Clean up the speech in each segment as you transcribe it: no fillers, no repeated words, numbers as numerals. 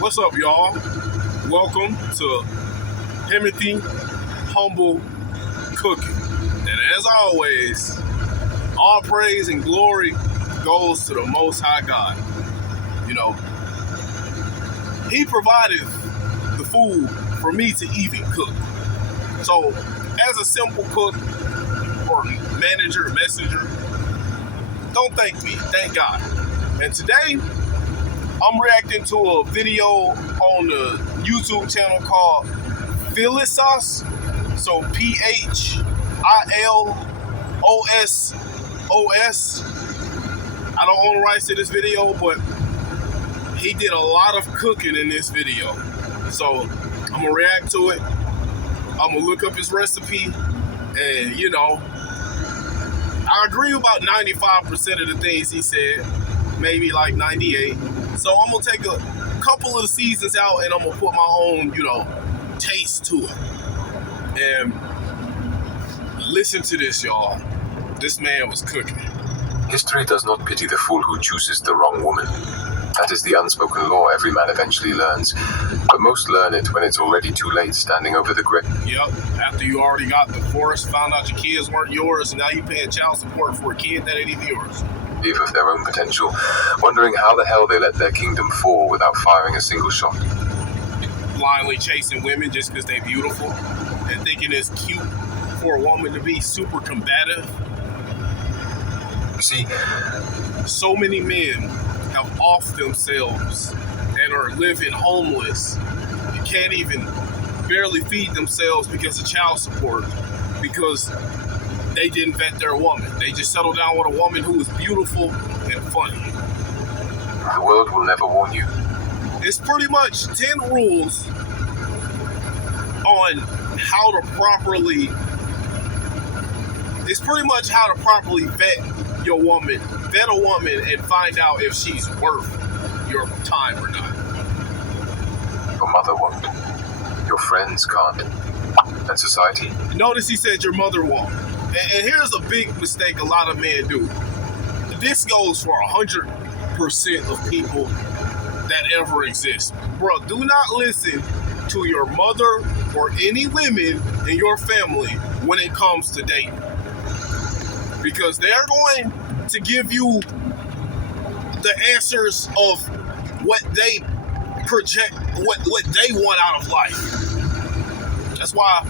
What's up, y'all? Welcome to Timothy Humble Cooking. And as always, all praise and glory goes to the Most High God. You know, He provided the food for me to even cook. So, as a simple cook or manager, messenger, don't thank me, thank God. And today, I'm reacting to a video on the YouTube channel called Philosos. So Philossos. I don't own the rights to this video, but he did a lot of cooking in this video. So I'm gonna react to it. I'm gonna look up his recipe, and you know, I agree about 95% of the things he said, maybe like 98. So I'm gonna take a couple of the seasons out and I'm gonna put my own, taste to it. And listen to this, y'all. This man was cooking. History does not pity the fool who chooses the wrong woman. That is the unspoken law every man eventually learns. But most learn it when it's already too late, standing over the grave. Yep, after you already got divorced, found out your kids weren't yours, and now you paying child support for a kid that ain't even yours. Of their own potential, wondering how the hell they let their kingdom fall without firing a single shot. Blindly chasing women just because they're beautiful and thinking it's cute for a woman to be super combative. You see, so many men have offed themselves and are living homeless and can't even barely feed themselves because of child support, because they didn't vet their woman. They just settled down with a woman who was beautiful and funny. The world will never warn you. It's pretty much 10 rules on how to properly vet your woman, vet a woman and find out if she's worth your time or not. Your mother won't. Your friends can't. And society? Notice he said your mother won't. And here's a big mistake a lot of men do. This goes for 100% of people that ever exist. Bro, do not listen to your mother or any women in your family when it comes to dating. Because they're going to give you the answers of what they project, what they want out of life. That's why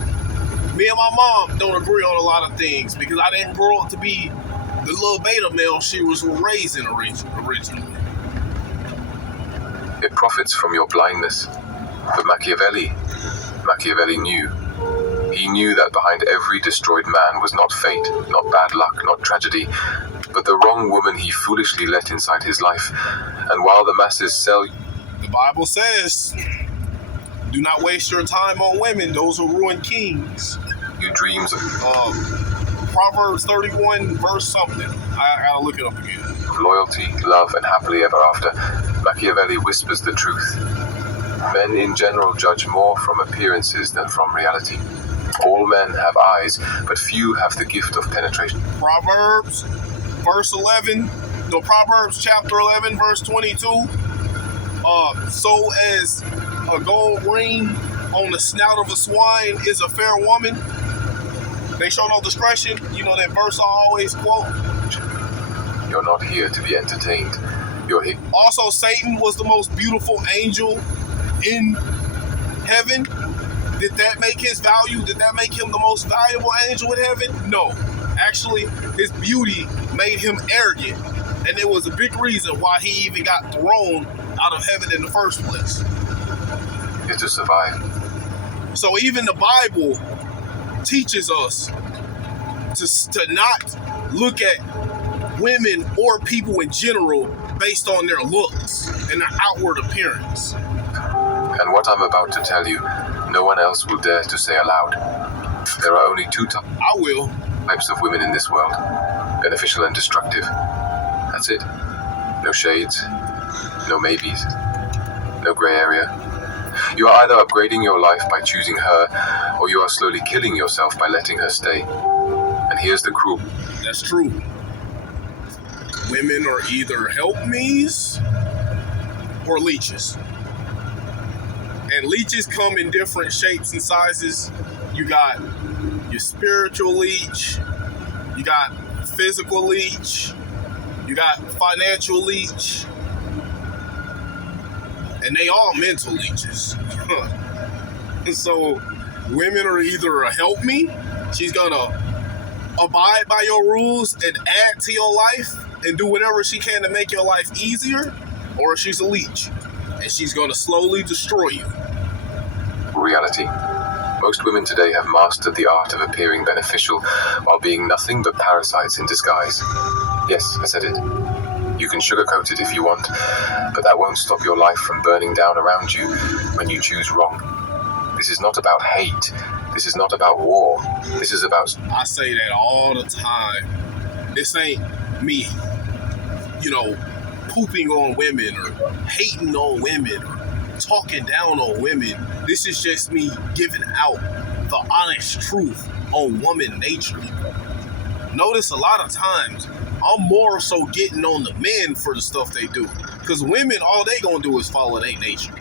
me and my mom don't agree on a lot of things, because I didn't grow up to be the little beta male she was raising originally. It profits from your blindness. But Machiavelli knew. He knew that behind every destroyed man was not fate, not bad luck, not tragedy, but the wrong woman he foolishly let inside his life. And while the masses sell... The Bible says, do not waste your time on women. Those will ruin kings. You dreams of... Proverbs 31 verse something. I gotta look it up again. Loyalty, love, and happily ever after. Machiavelli whispers the truth. Men in general judge more from appearances than from reality. All men have eyes, but few have the gift of penetration. Proverbs chapter 11 verse 22. So as a gold ring on the snout of a swine is a fair woman. They show no discretion. You know that verse I always quote. You're not here to be entertained. You're here. Also, Satan was the most beautiful angel in heaven. Did that make his value? Did that make him the most valuable angel in heaven? No. Actually, his beauty made him arrogant. And it was a big reason why he even got thrown out of heaven in the first place. To survive. So even the Bible teaches us to not look at women or people in general based on their looks and their outward appearance. And what I'm about to tell you, no one else will dare to say aloud. There are only two types of women in this world, beneficial and destructive. That's it. No shades, no maybes, no gray area. You are either upgrading your life by choosing her, or you are slowly killing yourself by letting her stay. And here's the cruel. That's true. Women are either help me's or leeches. And leeches come in different shapes and sizes. You got your spiritual leech, you got physical leech, you got financial leech, and they all mental leeches. And so women are either a help me, she's gonna abide by your rules and add to your life and do whatever she can to make your life easier, or she's a leech and she's gonna slowly destroy you. Reality. Most women today have mastered the art of appearing beneficial while being nothing but parasites in disguise. Yes, I said it. You can sugarcoat it if you want, but that won't stop your life from burning down around you when you choose wrong. This is not about hate. This is not about war. This is about... I say that all the time. This ain't me, pooping on women or hating on women or talking down on women. This is just me giving out the honest truth on woman nature. Notice a lot of times I'm more so getting on the men for the stuff they do, because women, all they gonna do is follow their nature.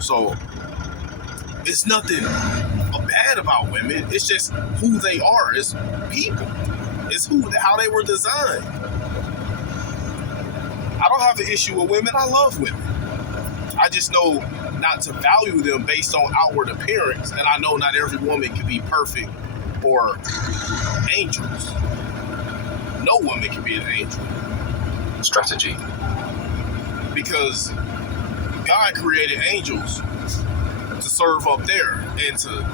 So it's nothing bad about women. It's just who they are. It's people. It's how they were designed. I don't have an issue with women. I love women. I just know not to value them based on outward appearance, and I know not every woman can be perfect or angels. No woman can be an angel. strategy. Because God created angels to serve up there and to,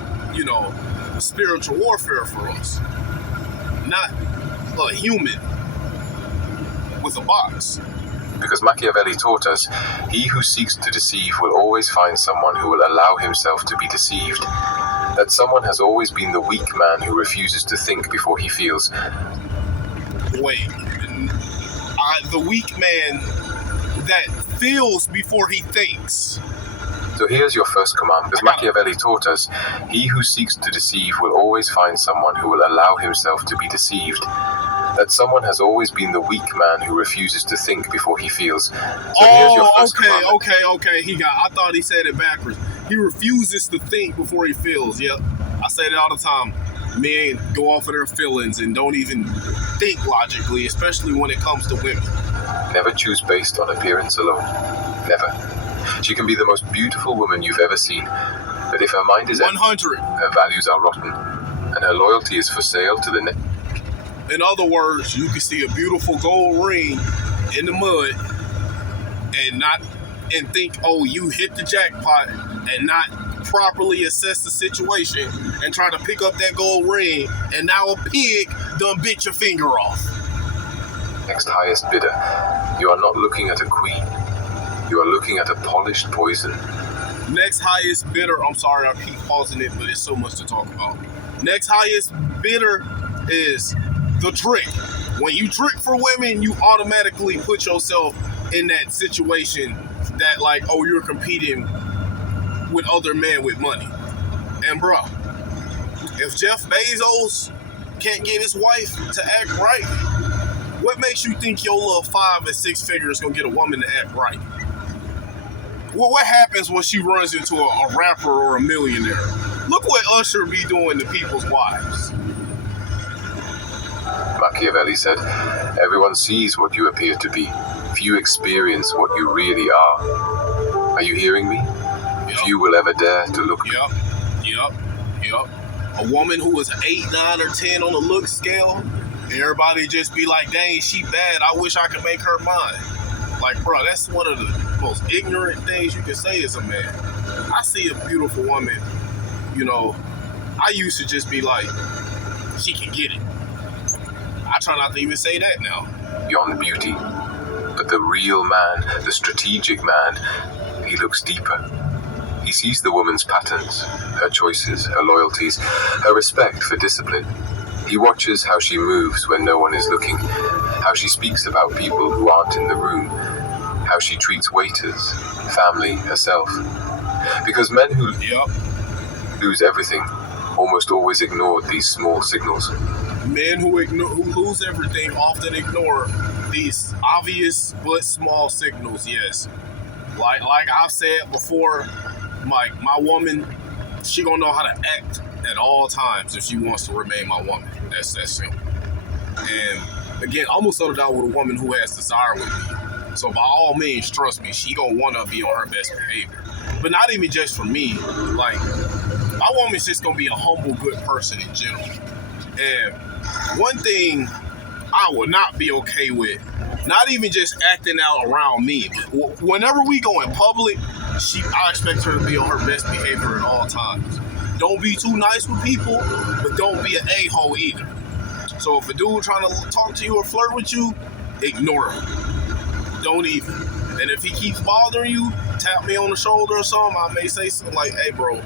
spiritual warfare for us. Not a human with a box. Because Machiavelli taught us, he who seeks to deceive will always find someone who will allow himself to be deceived. That someone has always been the weak man who refuses to think before he feels. Wait, the weak man that feels before he thinks. So here's your first command, because Machiavelli taught us, he who seeks to deceive will always find someone who will allow himself to be deceived. That someone has always been the weak man who refuses to think before he feels. So here's your first command. Okay. I thought he said it backwards. He refuses to think before he feels. Yep. I say that all the time. Men go off of their feelings and don't even think logically, especially when it comes to women. Never choose based on appearance alone. Never. She can be the most beautiful woman you've ever seen, but if her mind is 100, her values are rotten, and her loyalty is for sale to the next. In other words, you can see a beautiful gold ring in the mud and think, oh, you hit the jackpot, and not properly assess the situation and try to pick up that gold ring, and now a pig done bit your finger off. Next highest bidder. You are not looking at a queen. You are looking at a polished poison. Next highest bidder, I'm sorry I keep pausing it, but it's so much to talk about. Next highest bidder is the trick. When you trick for women, you automatically put yourself in that situation that you're competing with other men with money. And bro, if Jeff Bezos can't get his wife to act right, what makes you think your little 5 and 6 figures gonna get a woman to act right? Well, what happens when she runs into a rapper or a millionaire? Look what Usher be doing to people's wives. Machiavelli said, everyone sees what you appear to be. Few experience what you really are. Are you hearing me? Yep. Few will ever dare to look. Yep. A woman who is 8, 9, or 10 on the look scale, everybody just be like, dang, she bad. I wish I could make her mine. Bro, that's one of the most ignorant things you can say as a man. I see a beautiful woman, I used to just be like, she can get it. I try not to even say that now. Beyond beauty. But the real man, the strategic man, he looks deeper. He sees the woman's patterns, her choices, her loyalties, her respect for discipline. He watches how she moves when no one is looking, how she speaks about people who aren't in the room, how she treats waiters, family, herself. Because men who lose everything almost always ignore these small signals. Men who lose everything often ignore these obvious but small signals, yes. Like I've said before, Like, my woman, she gonna know how to act at all times if she wants to remain my woman. That's simple. And again, I'm gonna settle down with a woman who has desire with me. So by all means, trust me, she gonna wanna be on her best behavior. But not even just for me. Like, my woman's just gonna be a humble, good person in general. And one thing I would not be okay with, not even just acting out around me, but whenever we go in public, I expect her to be on her best behavior at all times. Don't be too nice with people, but don't be an a-hole either. So if a dude trying to talk to you or flirt with you, ignore him. Don't even. And if he keeps bothering you, tap me on the shoulder or something. I may say something like, "Hey, bro,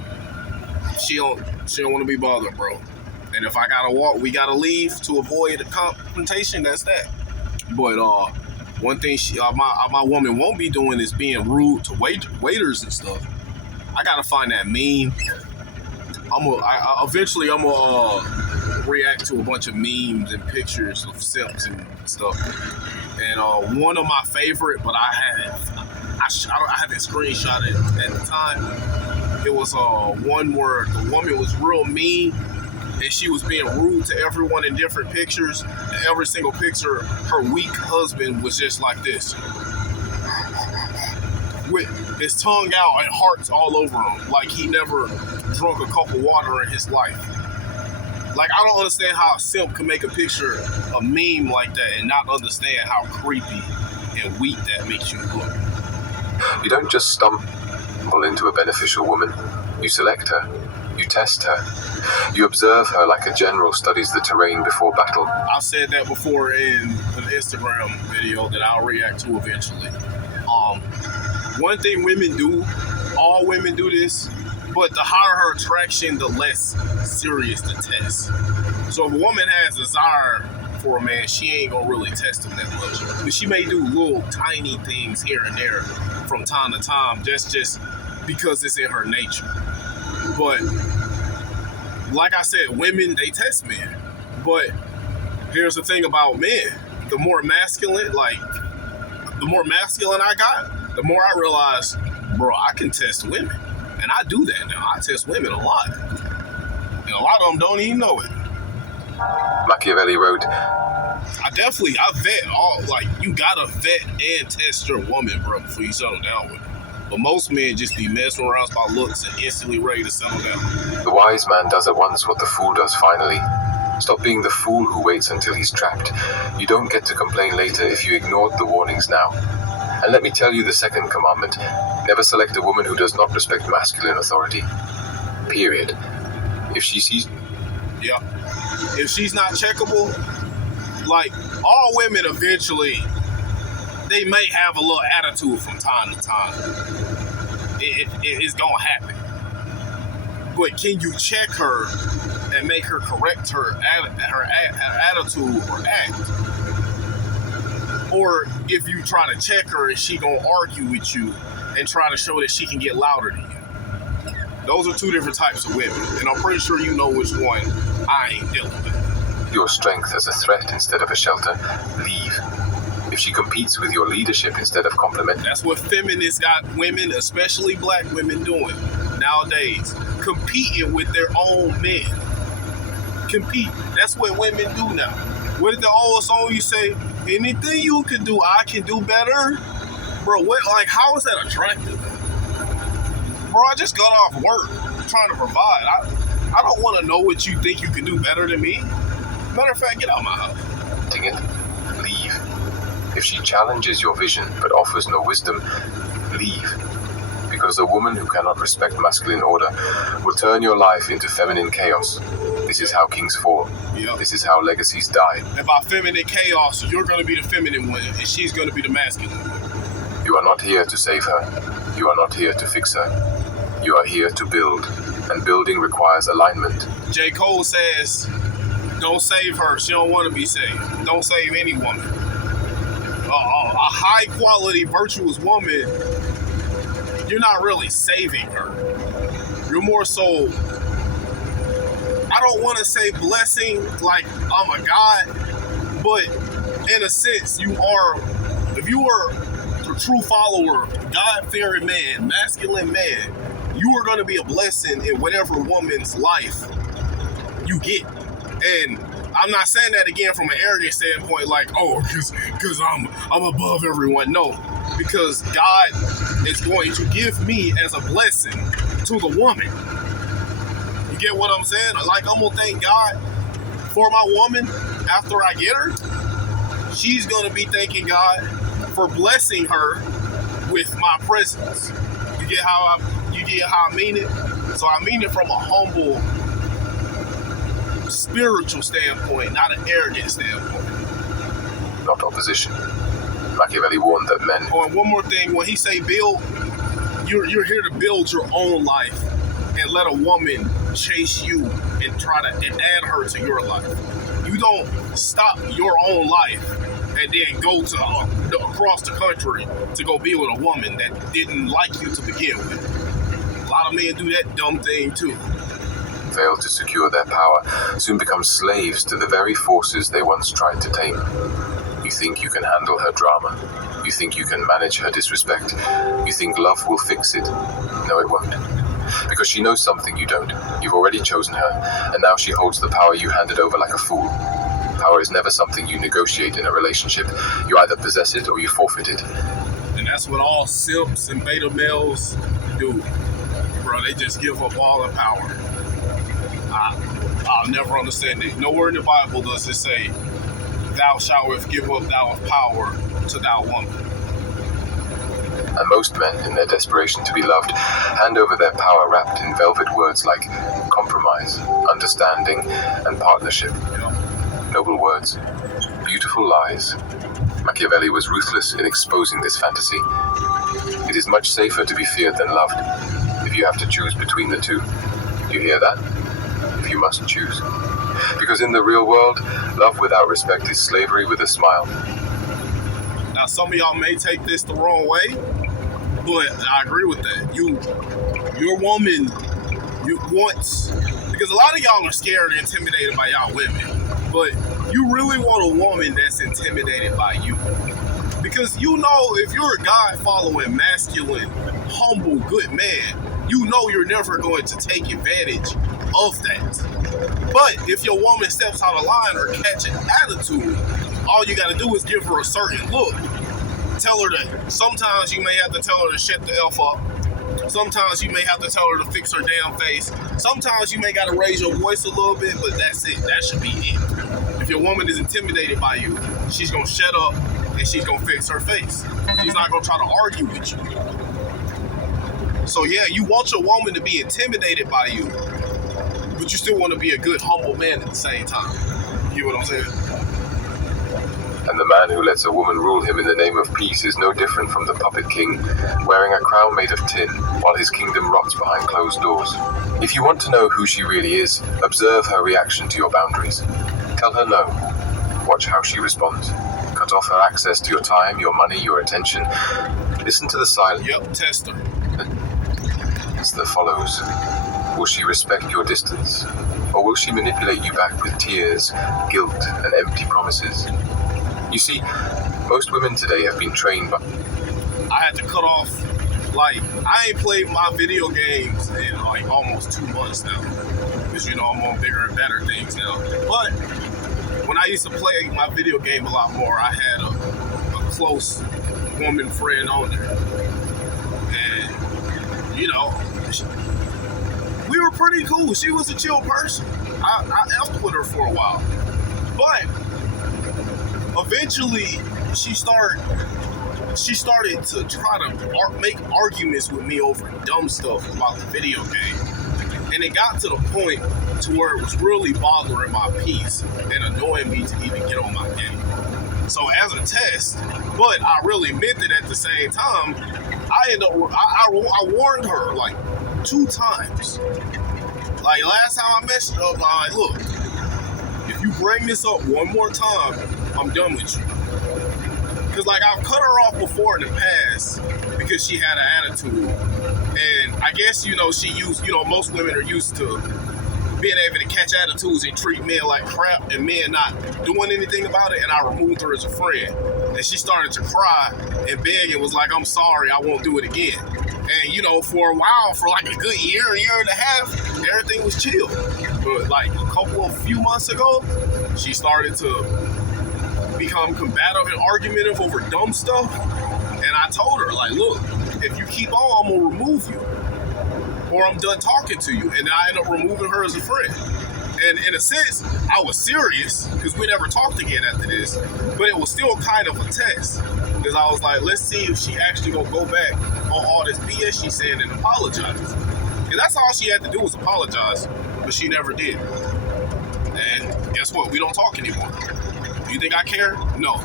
she don't want to be bothered, bro. And if I gotta walk, we gotta leave to avoid a confrontation. That's that." But one thing my woman won't be doing is being rude to waiters and stuff. I gotta find that meme. Eventually I'm gonna react to a bunch of memes and pictures of simps and stuff. And one of my favorite, but I haven't screenshot it at the time. It was one where the woman was real mean and she was being rude to everyone in different pictures. And every single picture, her weak husband was just like this, with his tongue out and hearts all over him, like he never drunk a cup of water in his life. Like, I don't understand how a simp can make a picture, a meme like that, and not understand how creepy and weak that makes you look. You don't just stumble into a beneficial woman. You select her. You test her. You observe her like a general studies the terrain before battle. I said that before in an Instagram video that I'll react to eventually. One thing women do, all women do this, but the higher her attraction, the less serious the test. So if a woman has desire for a man, she ain't gonna really test him that much. But she may do little tiny things here and there from time to time, just because it's in her nature. But like I said, women, they test men. But here's the thing about men. The more masculine I got, the more I realized, bro, I can test women. And I do that now. I test women a lot. And a lot of them don't even know it. Machiavelli wrote, I vet all, like, you gotta vet and test your woman, bro, before you settle down with her. But most men just be messing around by looks and instantly ready to settle down. The wise man does at once what the fool does finally. Stop being the fool who waits until he's trapped. You don't get to complain later if you ignored the warnings now. And let me tell you the second commandment. Never select a woman who does not respect masculine authority. Period. If she sees... Yeah. If she's not checkable, like, all women eventually, they may have a little attitude from time to time. It's gonna happen. But can you check her and make her correct her attitude or act? Or if you try to check her and she gonna argue with you and try to show that she can get louder than you. Those are two different types of women, and I'm pretty sure you know which one I ain't dealing with. Your strength as a threat instead of a shelter, leave. If she competes with your leadership instead of complement. That's what feminists got women, especially black women, doing nowadays. Competing with their own men. Compete. That's what women do now. What did the old song you say? Anything you can do, I can do better. Bro, what? Like, how is that attractive? Bro, I just got off work. I'm trying to provide. I don't want to know what you think you can do better than me. Matter of fact, get out of my house. Leave. If she challenges your vision but offers no wisdom, leave. Because a woman who cannot respect masculine order will turn your life into feminine chaos. This is how kings fall. Yep. This is how legacies die. And by feminine chaos, you're going to be the feminine one, and she's going to be the masculine one. You are not here to save her. You are not here to fix her. You are here to build. And building requires alignment. J. Cole says, don't save her. She don't want to be saved. Don't save any woman. A high-quality, virtuous woman, you're not really saving her. You're more so, I don't want to say blessing, like I'm a god, but in a sense, you are, if you are a true follower, God-fearing man, masculine man, you are going to be a blessing in whatever woman's life you get. And I'm not saying that again from an arrogant standpoint, like, oh, because I'm above everyone. No, because God is going to give me as a blessing to the woman. You get what I'm saying? Like, I'm gonna thank God for my woman after I get her. She's gonna be thanking God for blessing her with my presence. You get how I mean it? So I mean it from a humble, spiritual standpoint, not an arrogant standpoint. Not opposition. Machiavelli warned that men... Oh, and one more thing, when he say build, you're here to build your own life and let a woman chase you and try to add her to your life. You don't stop your own life and then go to across the country to go be with a woman that didn't like you to begin with. A lot of men do that dumb thing too. Fail to secure their power, soon become slaves to the very forces they once tried to tame. You think you can handle her drama. You think you can manage her disrespect. You think love will fix it. No, it won't. Because she knows something you don't. You've already chosen her, and now she holds the power you handed over like a fool. Power is never something you negotiate in a relationship. You either possess it or you forfeit it. And that's what all simps and beta males do. Bro, they just give up all the power. I'll never understand it. Nowhere in the Bible does it say, thou shalt give up thy power to thy woman. And most men, in their desperation to be loved, hand over their power wrapped in velvet words like compromise, understanding, and partnership. Noble words, beautiful lies. Machiavelli was ruthless in exposing this fantasy. It is much safer to be feared than loved, if you have to choose between the two. You hear that? If you must choose. Because in the real world, love without respect is slavery with a smile. Now, some of y'all may take this the wrong way, but I agree with that. Your woman, because a lot of y'all are scared and intimidated by y'all women, but you really want a woman that's intimidated by you. Because if you're a God-following, masculine, humble, good man, you're never going to take advantage of that. But if your woman steps out of line or catch an attitude, all you got to do is give her a certain look. Tell her that sometimes you may have to tell her to shut the F up. Sometimes you may have to tell her to fix her damn face. Sometimes you may got to raise your voice a little bit, but that's it. That should be it. If your woman is intimidated by you, she's going to shut up and she's going to fix her face. She's not going to try to argue with you. So yeah, you want your woman to be intimidated by you, but you still want to be a good, humble man at the same time. You know what I'm saying? And the man who lets a woman rule him in the name of peace is no different from the puppet king, wearing a crown made of tin, while his kingdom rots behind closed doors. If you want to know who she really is, observe her reaction to your boundaries. Tell her no. Watch how she responds. Cut off her access to your time, your money, your attention. Listen to the silence. Yep, test her. As that follows. Will she respect your distance? Or will she manipulate you back with tears, guilt, and empty promises? You see, most women today have been trained by... I had to cut off, I ain't played my video games in almost 2 months now. Because, I'm on bigger and better things now. But when I used to play my video game a lot more, I had a close woman friend on there. And, we were pretty cool. She was a chill person. I effed with her for a while. But eventually, she started to try to make arguments with me over dumb stuff about the video game. And it got to the point to where it was really bothering my peace and annoying me to even get on my game. So as a test, but I really meant it at the same time, I warned her 2 times. Last time I messed up, I'm like, look, if you bring this up one more time, I'm done with you. Because I've cut her off before in the past because she had an attitude. And I guess, she used, most women are used to being able to catch attitudes and treat men like crap and men not doing anything about it. And I removed her as a friend. and she started to cry and beg and was like, I'm sorry, I won't do it again. And, you know, for a while, for like a good year and a half, everything was chill. But like a few months ago, she started to become combative and argumentative over dumb stuff. And I told her, like, look, if you keep on, I'm gonna remove you, or I'm done talking to you. And I ended up removing her as a friend. And in a sense, I was serious because we never talked again after this, but it was still kind of a test because I was like, let's see if she actually gonna go back on all this BS she's saying and apologize. And that's all she had to do was apologize, but she never did. And guess what? We don't talk anymore. Do you think I care? No.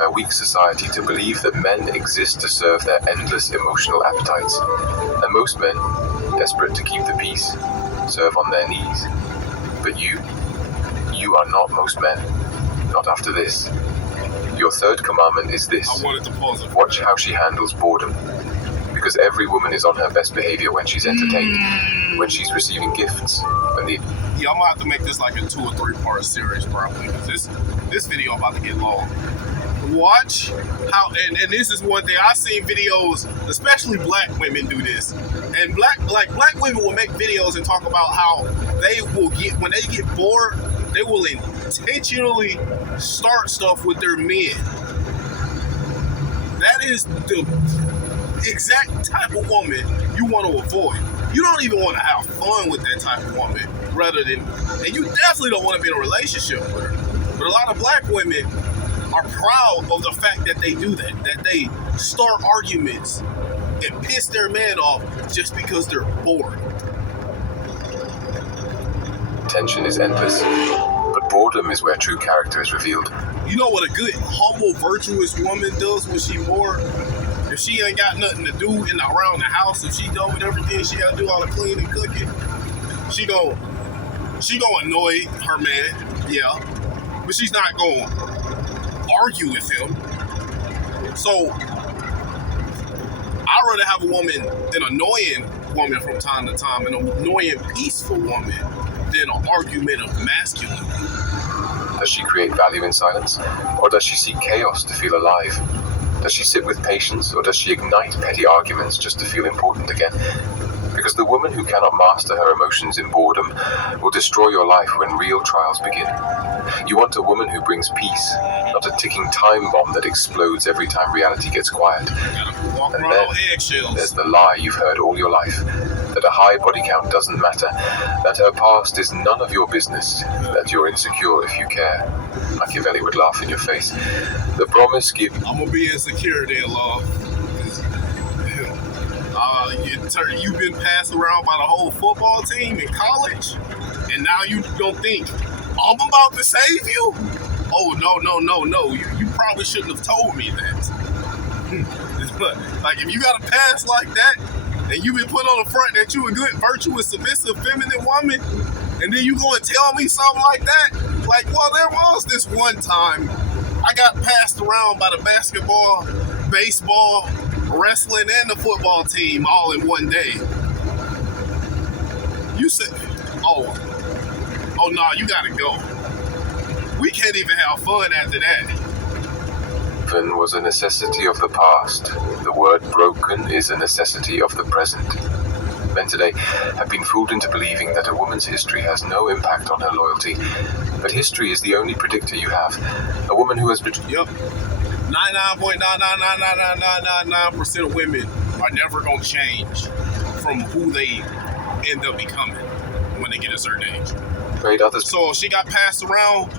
A weak society to believe that men exist to serve their endless emotional appetites, and most men, desperate to keep the peace, serve on their knees. But you are not most men. Not after this. Your third commandment is this. I wanted to pause it. Watch how she handles boredom. Because every woman is on her best behavior when she's entertained, when she's receiving gifts, when the... Yeah, I'm gonna have to make this like a 2 or 3 part series probably, because this video about to get long. Watch how, and this is one thing, I've seen videos, especially black women do this, and black women will make videos and talk about how they will get, when they get bored, they will intentionally start stuff with their men. That is the exact type of woman you want to avoid. You don't even want to have fun with that type of woman, rather than, and you definitely don't want to be in a relationship with her. But a lot of black women are proud of the fact that they do that they start arguments and piss their man off just because they're bored. Tension is endless, but boredom is where true character is revealed. You know what a good, humble, virtuous woman does when she's bored? If she ain't got nothing to do around the house, if she done with everything she gotta do, all the cleaning, cooking, she gon' annoy her man, yeah, but she's not gonna argue with him. So I'd rather have a woman, an annoying woman from time to time, an annoying, peaceful woman, than an argumentative masculine. Does she create value in silence, or does she seek chaos to feel alive? Does she sit with patience, or does she ignite petty arguments just to feel important again? Because the woman who cannot master her emotions in boredom will destroy your life when real trials begin. You want a woman who brings peace, not a ticking time bomb that explodes every time reality gets quiet. And then there's the lie you've heard all your life, that a high body count doesn't matter, that her past is none of your business, that you're insecure if you care. Machiavelli would laugh in your face. The promise given... I'm gonna be insecure then, love. You've been passed around by the whole football team in college, and now you don't think, I'm about to save you? Oh, no. You probably shouldn't have told me that. Like, if you got a past like that, and you've been put on the front that you a good, virtuous, submissive, feminine woman, and then you go and tell me something like that, like, well, there was this one time I got passed around by the basketball, baseball, wrestling, and the football team all in one day. You said, oh no, you gotta go. We can't even have fun after that. Broken was a necessity of the past. The word broken is a necessity of the present. Men today have been fooled into believing that a woman's history has no impact on her loyalty. But history is the only predictor you have. A woman who has betrayed... Yep. 99.9999999% of women are never going to change from who they end up becoming when they get a certain age. Others. So she got passed around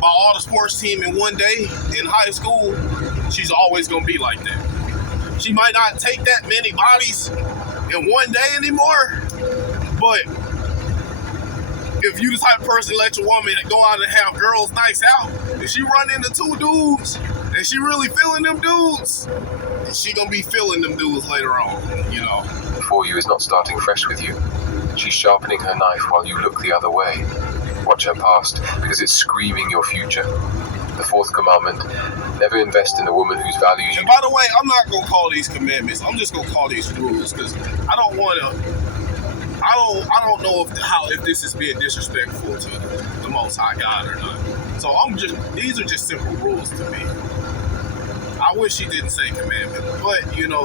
by all the sports team in one day in high school. She's always going to be like that. She might not take that many bodies in one day anymore, but if you the type of person let your woman go out and have girls nights out, if she run into 2 dudes and she really feeling them dudes, she gonna be feeling them dudes later on, you know. For you is not starting fresh with you. She's sharpening her knife while you look the other way. Watch her past, because it's screaming your future. The 4th commandment, never invest in a woman whose values you... And by the way, I'm not gonna call these commandments, I'm just gonna call these rules, because I don't know if this is being disrespectful to the Most High God or not. So these are just simple rules to me. I wish he didn't say commandment, but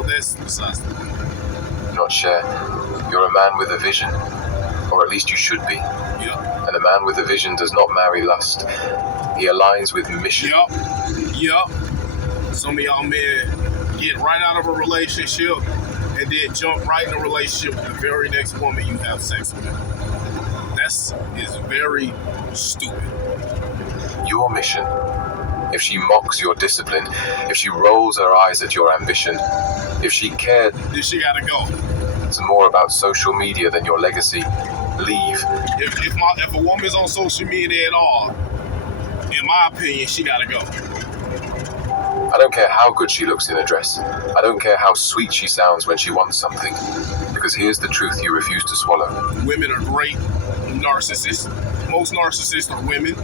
that's besides the point. Not share. You're a man with a vision, or at least you should be. Yep. And a man with a vision does not marry lust. He aligns with mission. Yep. Some of y'all men get right out of a relationship and then jump right in a relationship with the very next woman you have sex with. Is very stupid. Your mission. If she mocks your discipline, if she rolls her eyes at your ambition, if she cared, then she gotta go. It's more about social media than your legacy. Leave. If a woman's on social media at all, in my opinion, she gotta go. I don't care how good she looks in a dress. I don't care how sweet she sounds when she wants something. Because here's the truth you refuse to swallow. Women are great narcissists. Most narcissists are women.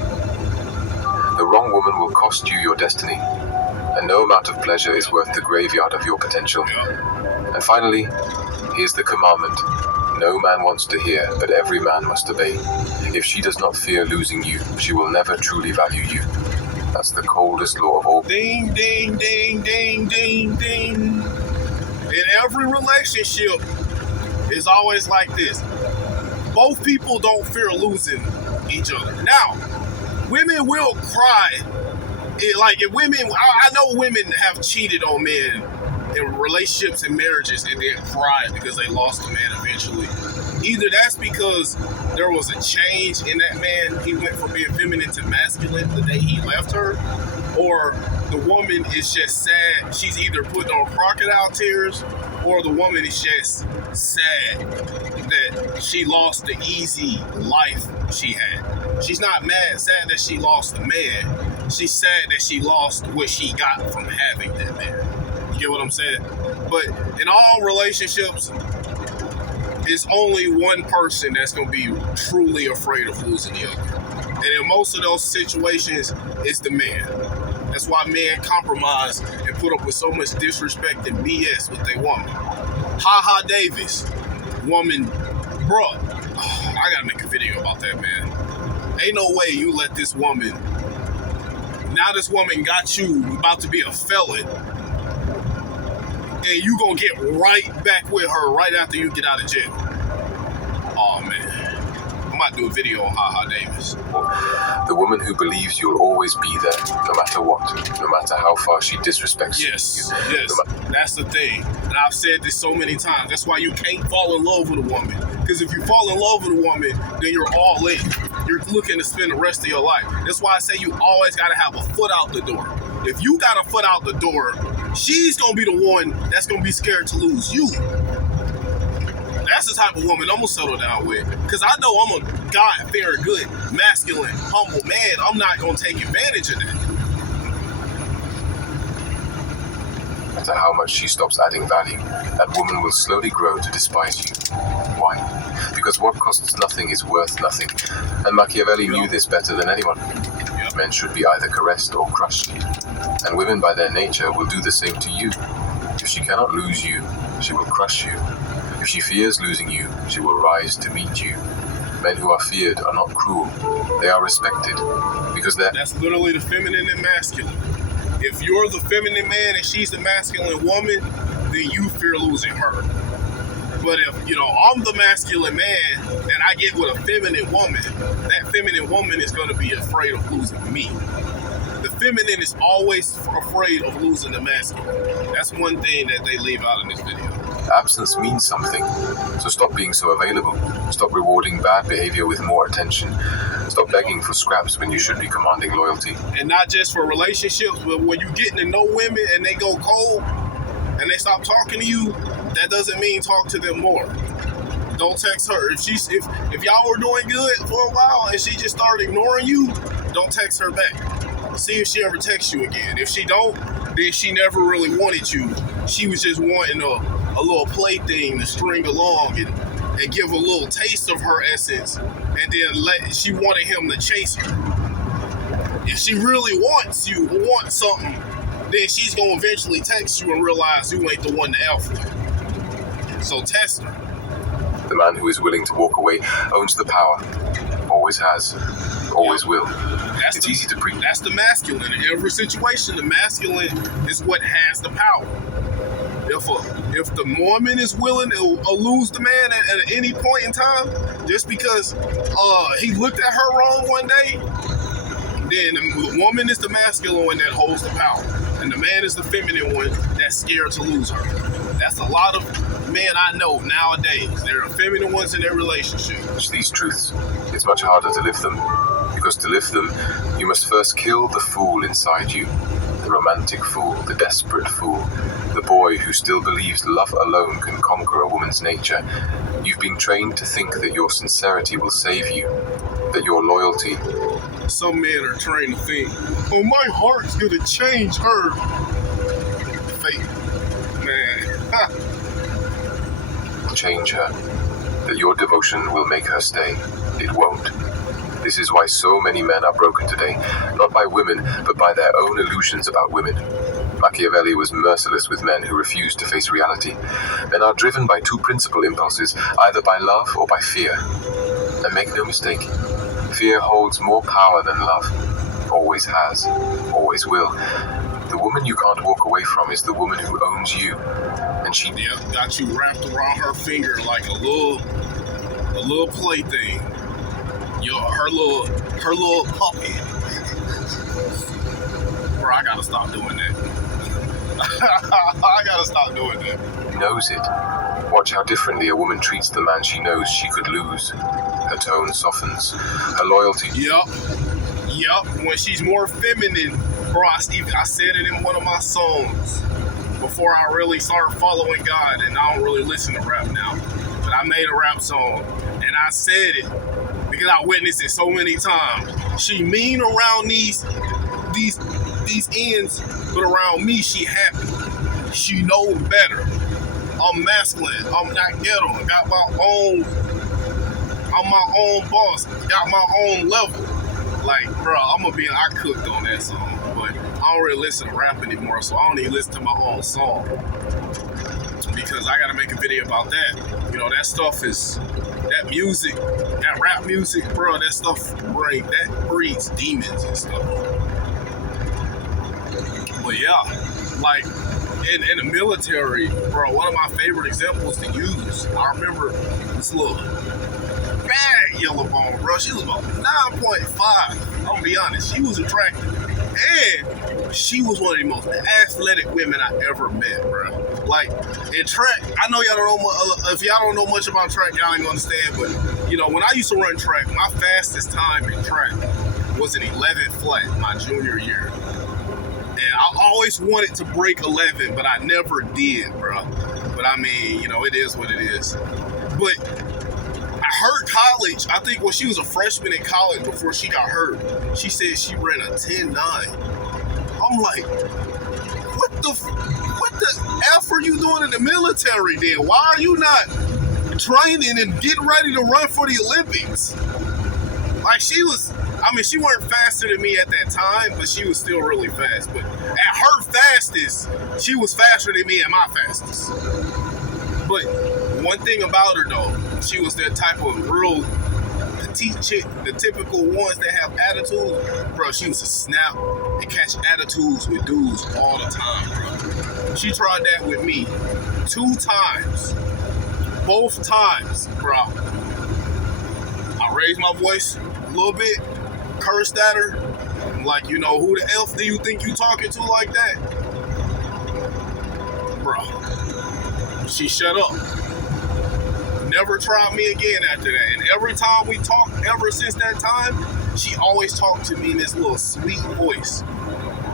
The wrong woman will cost you your destiny. And no amount of pleasure is worth the graveyard of your potential. Yeah. And finally, here's the commandment. No man wants to hear, but every man must obey. If she does not fear losing you, she will never truly value you. That's the coldest law of all. Ding, ding, ding, ding, ding, ding. In every relationship, it's always like this. Both people don't fear losing each other. Now, women will cry. I know women have cheated on men in relationships and marriages and then cried because they lost the man eventually. Either that's because there was a change in that man. He went from being feminine to masculine the day he left her. Or the woman is just sad. She's either putting on crocodile tears, or the woman is just sad that she lost the easy life she had. She's not sad that she lost the man. She's sad that she lost what she got from having that man. You get what I'm saying? But in all relationships, it's only one person that's going to be truly afraid of losing the other. And in most of those situations, it's the man. That's why men compromise and put up with so much disrespect and BS with their woman. Ha Davis, woman, bruh, I gotta make a video about that, man. Ain't no way you let this woman, now this woman got you about to be a felon, and you gonna get right back with her right after you get out of jail. Oh man, I might do a video on Ha Davis. The woman who believes you'll always be there, no matter what, no matter how far she disrespects you. Yes, that's the thing. And I've said this so many times. That's why you can't fall in love with a woman. Because if you fall in love with a woman, then you're all in. You're looking to spend the rest of your life. That's why I say you always got to have a foot out the door. If you got a foot out the door, she's going to be the one that's going to be scared to lose you. That's the type of woman I'm going to settle down with. Because I know I'm a God-fearing, good, masculine, humble man. I'm not going to take advantage of that. No matter how much she stops adding value, that woman will slowly grow to despise you. Why? Because what costs nothing is worth nothing. And Machiavelli knew this better than anyone. Men should be either caressed or crushed. And women by their nature will do the same to you. If she cannot lose you, she will crush you. If she fears losing you, she will rise to meet you. Men who are feared are not cruel. They are respected. Because that's literally the feminine and masculine. If you're the feminine man and she's the masculine woman, then you fear losing her. But if, I'm the masculine man and I get with a feminine woman, that feminine woman is going to be afraid of losing me. The feminine is always afraid of losing the masculine. That's one thing that they leave out in this video. Absence means something. So stop being so available. Stop rewarding bad behavior with more attention. Stop begging for scraps when you should be commanding loyalty. And not just for relationships, but when you're getting to know women and they go cold and they stop talking to you, that doesn't mean talk to them more. Don't text her. If y'all were doing good for a while and she just started ignoring you, don't text her back. See if she ever texts you again. If she don't, then she never really wanted you. She was just wanting a little plaything to string along and give a little taste of her essence, and then she wanted him to chase her. If she really wants something, then she's gonna eventually text you and realize you ain't the one to F with. So test her. The man who is willing to walk away owns the power, always has, always will. It's easy to preach. That's the masculine. In every situation, the masculine is what has the power. If the woman is willing to lose the man at any point in time, just because he looked at her wrong one day, then the woman is the masculine one that holds the power, and the man is the feminine one that's scared to lose her. That's a lot of men I know nowadays. There are feminine ones in their relationship. These truths, it's much harder to live them, because to live them, you must first kill the fool inside you. The romantic fool, the desperate fool, the boy who still believes love alone can conquer a woman's nature. You've been trained to think that your sincerity will save you, that your loyalty. Some men are trained to think, oh, my heart's gonna change her. Fake, man. Change her, that your devotion will make her stay. It won't. This is why so many men are broken today, not by women, but by their own illusions about women. Machiavelli was merciless with men who refused to face reality. Men are driven by two principal impulses, either by love or by fear. And make no mistake, fear holds more power than love. Always has, always will. The woman you can't walk away from is the woman who owns you. And she got you wrapped around her finger like a little plaything. Her little puppy. Bro, I gotta stop doing that. I gotta stop doing that. Knows it. Watch how differently a woman treats the man she knows she could lose. Her tone softens. Her loyalty. Yup. When she's more feminine, bro, I said it in one of my songs before I really started following God, and I don't really listen to rap now. But I made a rap song, and I said it because I witnessed it so many times. She mean around these ends, but around me she happy. She knows better. I'm masculine. I'm not ghetto. I got my own. I'm my own boss. Got my own level. Like, bro, I cooked on that song, but I don't really listen to rap anymore, so I don't even listen to my own song because I gotta make a video about that. You know, that stuff is, that music, that rap music, bro, that stuff breeds demons and stuff. But yeah, like in the military, bro, one of my favorite examples to use, I remember this little bad yellow bone, bro. She was about 9.5. I'm gonna be honest. She was attractive, and she was one of the most athletic women I ever met, bro. Like in track, I know y'all don't know. If y'all don't know much about track, y'all ain't gonna understand. But you know, when I used to run track, my fastest time in track was an 11 flat my junior year, and I always wanted to break 11, but I never did, bro. But I mean, you know, it is what it is. But her college, I think when she was a freshman in college before she got hurt, she said she ran a 10.9. I'm like, what the F are you doing in the military then? Why are you not training and getting ready to run for the Olympics? Like she weren't faster than me at that time, but she was still really fast. But at her fastest, she was faster than me at my fastest. But one thing about her though, she was that type of real petite chick, the typical ones that have attitude. Bro, she was a snap and catch attitudes with dudes all the time, bro. She tried that with me 2 times. Both times, bro. I raised my voice a little bit, cursed at her. I'm like, you know, who the F do you think you talking to like that? Bro. She shut up. Never tried me again after that. And every time we talked, ever since that time, she always talked to me in this little sweet voice.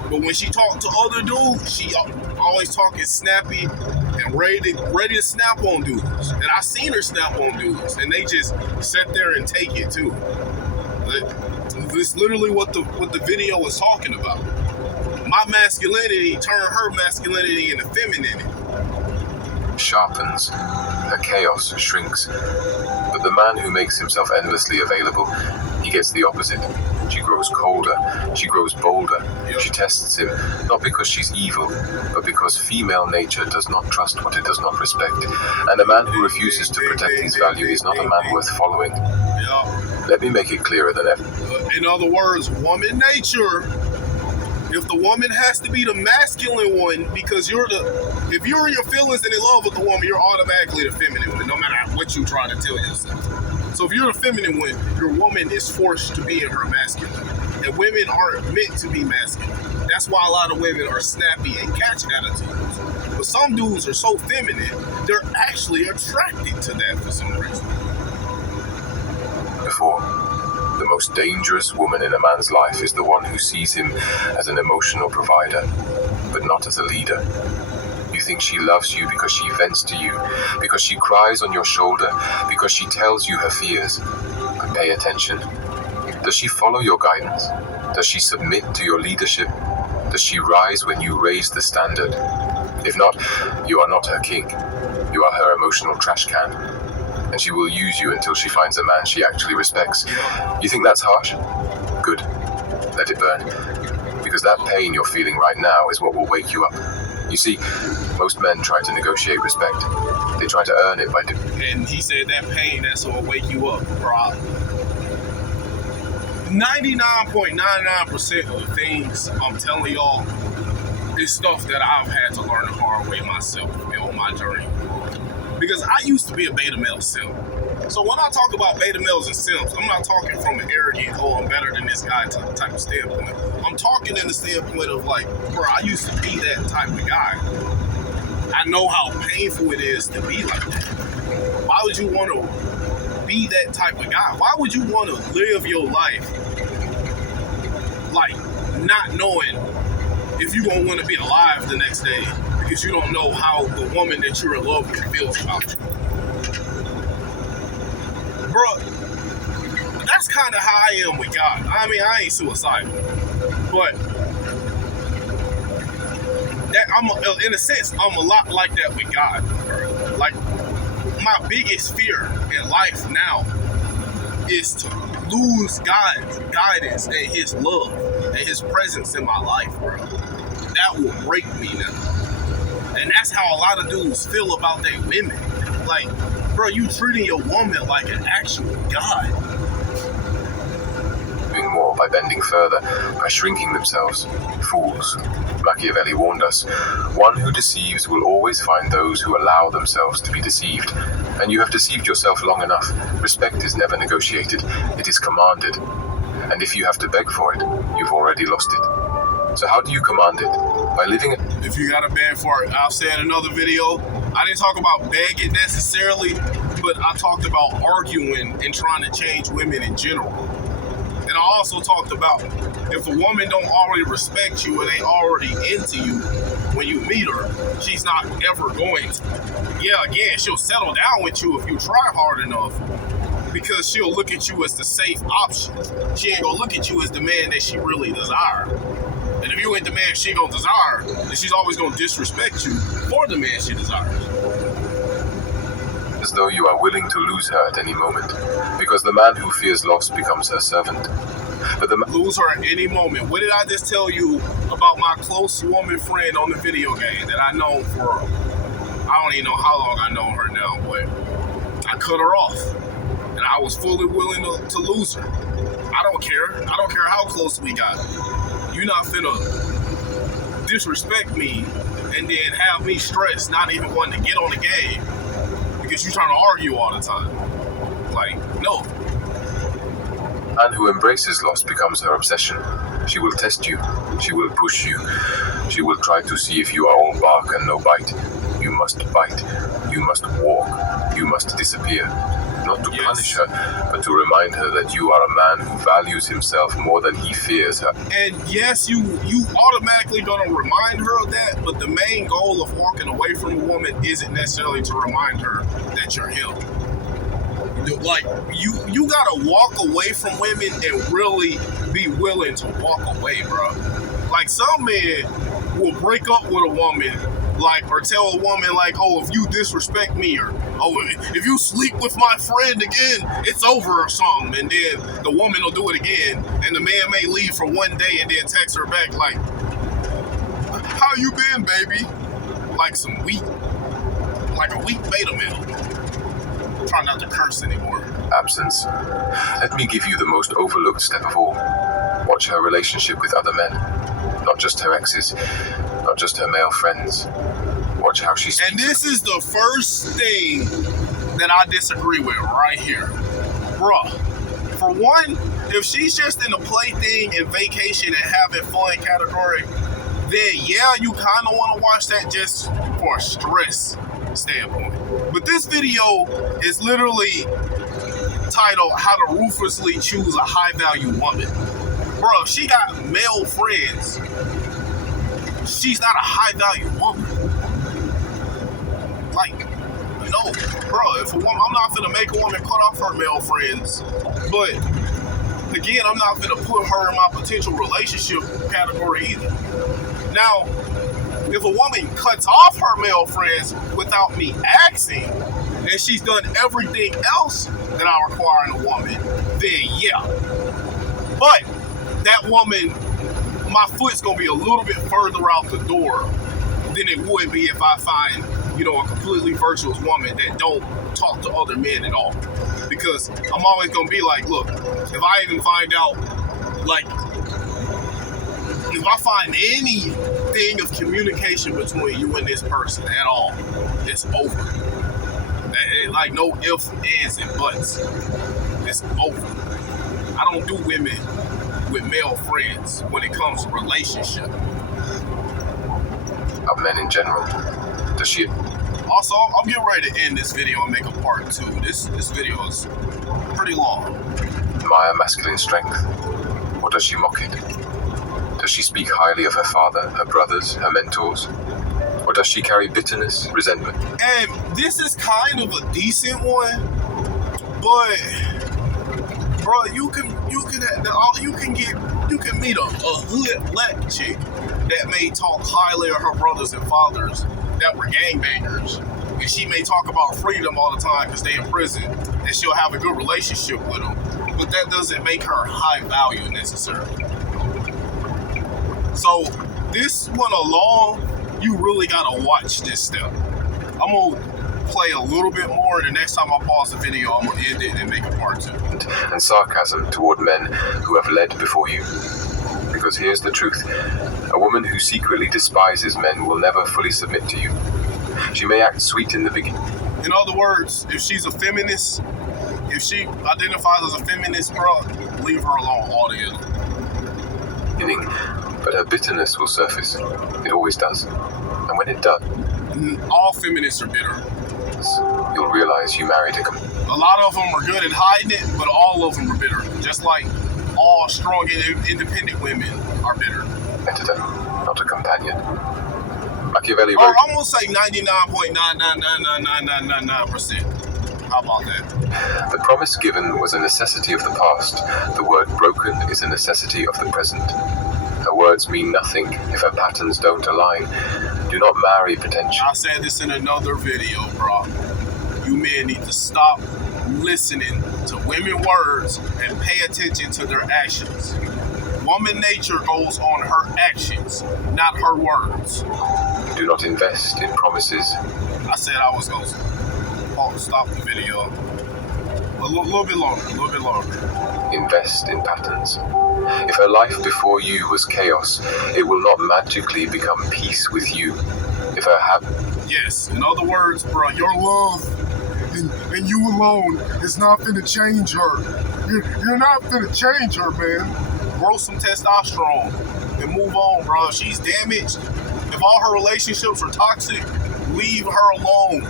But when she talked to other dudes, she always talking snappy and ready to snap on dudes. And I seen her snap on dudes, and they just sat there and take it too. This is literally what the video was talking about. My masculinity turned her masculinity into femininity. Sharpens, her chaos shrinks. But the man who makes himself endlessly available, he gets the opposite. She grows colder, she grows bolder. She tests him, not because she's evil, but because female nature does not trust what it does not respect. And a man who refuses to protect his value is not a man worth following. Yeah. Let me make it clearer than ever. In other words, woman nature. If the woman has to be the masculine one because if you're in your feelings and in love with the woman, you're automatically the feminine one, no matter what you try to tell yourself. So if you're the feminine one, your woman is forced to be in her masculine. And women aren't meant to be masculine. That's why a lot of women are snappy and catch attitudes. But some dudes are so feminine, they're actually attracted to that for some reason. Before, the most dangerous woman in a man's life is the one who sees him as an emotional provider, but not as a leader. You think she loves you because she vents to you, because she cries on your shoulder, because she tells you her fears. But pay attention. Does she follow your guidance? Does she submit to your leadership? Does she rise when you raise the standard? If not, you are not her king. You are her emotional trash can. And she will use you until she finds a man she actually respects. You think that's harsh? Good. Let it burn. Because that pain you're feeling right now is what will wake you up. You see, most men try to negotiate respect. They try to earn it by And he said that pain, that's what will wake you up, bro. 99.99% of the things I'm telling y'all is stuff that I've had to learn the hard way myself on my journey. Because I used to be a beta male simp. So when I talk about beta males and simps, I'm not talking from an arrogant, oh, I'm better than this guy type of standpoint. I'm talking in the standpoint of like, bro, I used to be that type of guy. I know how painful it is to be like that. Why would you want to be that type of guy? Why would you want to live your life like not knowing if you're going to want to be alive the next day because you don't know how the woman that you're in love with feels about you? Bro, that's kind of how I am with God. I mean, I ain't suicidal, but that in a sense, I'm a lot like that with God. Like, my biggest fear in life now is to lose God's guidance and His love and His presence in my life, bro. That will break me now. And that's how a lot of dudes feel about their women. Like, bro, you treating your woman like an actual god. Doing more by bending further, by shrinking themselves. Fools. Machiavelli warned us, one who deceives will always find those who allow themselves to be deceived. And you have deceived yourself long enough. Respect is never negotiated. It is commanded. And if you have to beg for it, you've already lost it. So how do you command it? By living it. If you gotta beg for it, I'll say in another video, I didn't talk about begging necessarily, but I talked about arguing and trying to change women in general. And I also talked about if a woman don't already respect you or they already into you when you meet her, she's not ever going to. Yeah, again, she'll settle down with you if you try hard enough because she'll look at you as the safe option. She ain't gonna look at you as the man that she really desires. And if you ain't the man she gonna desire, then she's always gonna disrespect you for the man she desires. As though you are willing to lose her at any moment, because the man who fears loss becomes her servant. But lose her at any moment. What did I just tell you about my close woman friend on the video game that I know for, I don't even know how long I know her now, but I cut her off. And I was fully willing to lose her. I don't care. I don't care how close we got. You're not finna disrespect me and then have me stressed, not even wanting to get on the game because you're trying to argue all the time. Like, no. A man who embraces loss becomes her obsession. She will test you. She will push you. She will try to see if you are all bark and no bite. You must bite. You must walk. You must disappear. Not to punish her, but to remind her that you are a man who values himself more than he fears her. And yes, you automatically gonna remind her of that, but the main goal of walking away from a woman isn't necessarily to remind her that you're him. Like, you gotta walk away from women and really be willing to walk away, bro. Like, some men will break up with a woman, like, or tell a woman, like, oh, if you disrespect me, or, oh, if you sleep with my friend again, it's over or something. And then the woman will do it again, and the man may leave for one day and then text her back, like, how you been, baby? Like a weak beta male. Try not to curse anymore. Absence. Let me give you the most overlooked step of all. Watch her relationship with other men. Not just her exes, not just her male friends. Watch how she speaks. And this is the first thing that I disagree with right here. Bruh, for one, if she's just in a plaything and vacation and having fun category, then yeah, you kind of want to watch that just for a stress standpoint. But this video is literally titled How to Ruthlessly Choose a High-Value Woman. Bro, if she got male friends, she's not a high-value woman. Like, no, bro, if a woman, I'm not gonna make a woman cut off her male friends, but again, I'm not gonna put her in my potential relationship category either. Now, if a woman cuts off her male friends without me asking, and she's done everything else that I require in a woman, then yeah. But that woman, my foot's gonna be a little bit further out the door than it would be if I find, a completely virtuous woman that don't talk to other men at all. Because I'm always gonna be like, look, if I even find out, like, if I find anything of communication between you and this person at all, it's over. Like, no ifs, ands, and buts. It's over. I don't do women with male friends when it comes to relationship. Of men in general. Does she? Also, I'm getting ready to end this video and make a part 2. This video is pretty long. Admire masculine strength? Or does she mock it? Does she speak highly of her father, her brothers, her mentors? Or does she carry bitterness, resentment? And this is kind of a decent one, but bro, you can meet a hood black chick that may talk highly of her brothers and fathers that were gangbangers, and she may talk about freedom all the time because they in prison, and she'll have a good relationship with them, but that doesn't make her high value necessarily. So this one alone, you really gotta watch this step. I'm gonna play a little bit more, and the next time I pause the video, I'm gonna end it and make a part 2. And sarcasm toward men who have led before you. Because here's the truth. A woman who secretly despises men will never fully submit to you. She may act sweet in the beginning. In other words, if she's a feminist, if she identifies as a feminist, bro, leave her alone altogether. But her bitterness will surface. It always does. And when it does, all feminists are bitter. You'll realize you married a lot of them are good at hiding it, but all of them are bitter. Just like all strong and independent women are bitter. Competitor, not a companion. Machiavelli wrote... I'm gonna say 99.9999999%. How about that? The promise given was a necessity of the past. The word broken is a necessity of the present. Her words mean nothing if her patterns don't align. Do not marry potential. I said this in another video, bro. You men need to stop listening to women's words and pay attention to their actions. Woman nature goes on her actions, not her words. Do not invest in promises. I said I was going to stop the video. A little bit longer. Invest in patterns. If her life before you was chaos, it will not magically become peace with you. If her Yes, in other words, bro, your love and you alone is not gonna change her. You're not gonna change her, man. Grow some testosterone and move on, bro. If she's damaged, if all her relationships are toxic, leave her alone.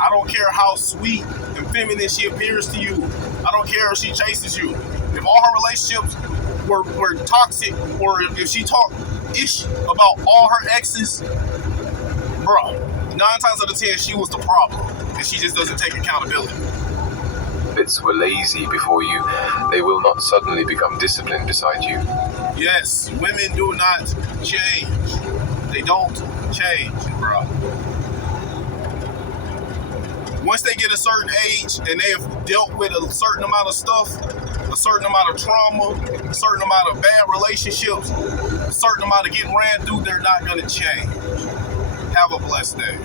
I don't care how sweet and feminine she appears to you. I don't care if she chases you. If all her relationships were toxic, or if she talked ish about all her exes, bro, 9 times out of 10, she was the problem, and she just doesn't take accountability. Habits were lazy before you, they will not suddenly become disciplined beside you. Yes, women do not change. They don't change, bro. Once they get a certain age and they have dealt with a certain amount of stuff, a certain amount of trauma, a certain amount of bad relationships, a certain amount of getting ran through, they're not going to change. Have a blessed day.